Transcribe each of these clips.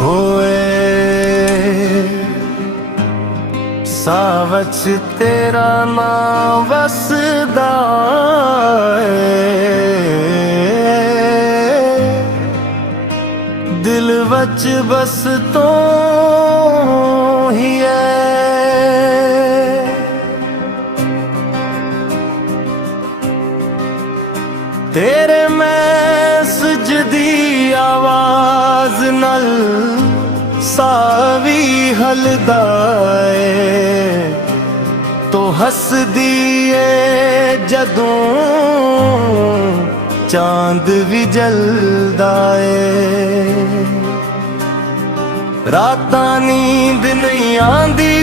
ਓਏ ਸਾਹ ਵਿੱਚ ਤੇਰਾ ਨਾਮ ਵਸਦਾ ਏ, ਦਿਲ ਵਿੱਚ ਬਸ ਤੂੰ ਹੀ ਹੈ। तेरे मैसेज दी आवाज नल सावी हलदा ए, तो हसदी ए जदों चांद भी जलदा ए। रातां नींद नहीं आंदी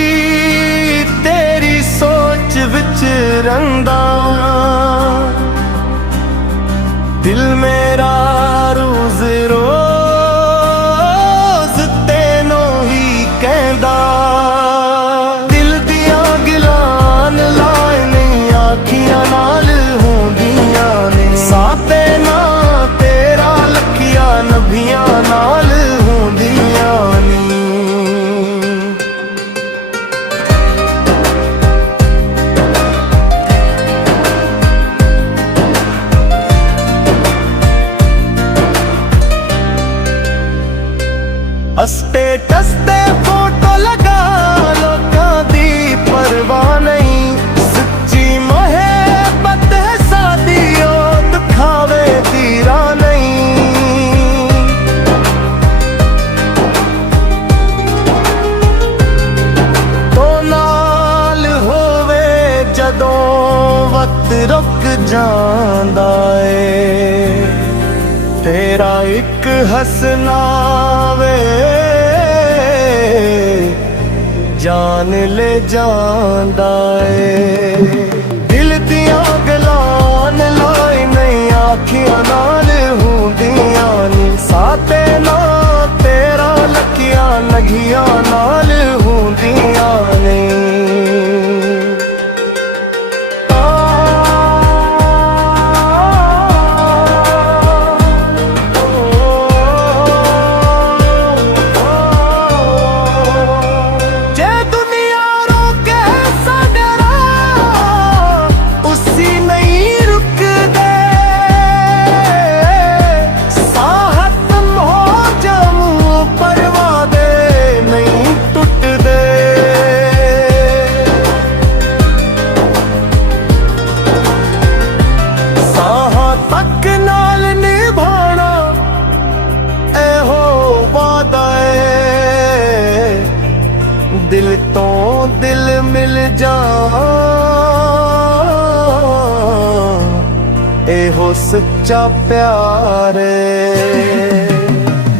तेरी सोच विच रंदा, दिल मेरा रोज रोज तेनों ही कहदा। दिल दियां गिलान लाए नहीं आखियां नाल होंदियां ने, साथे ना तेरा लखिया नभियां नाल होंदियां ने। स्टेटस ते फोटो लगा लोकां दी परवाह नहीं, सच्ची मोहब्बत है सादी ओ दिखावे तीरा नहीं। तो नाल होवे जदों वक्त रुक जांदा ए, तेरा एक हसना वे जान ले जांदा ए। दिल दियां गलां लाए नहीं आखियां नाल होंदियां नी, साथे ना तेरा लखियां नगियां नाल होंदियां ने। दिल तो दिल मिल जा एहो सच्चा प्यार।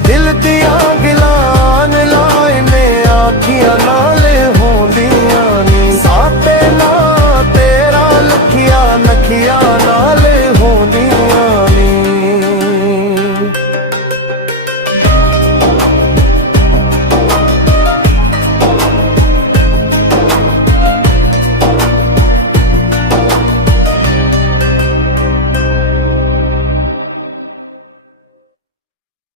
दिल दियां गिलान लाए ने आखियां नाल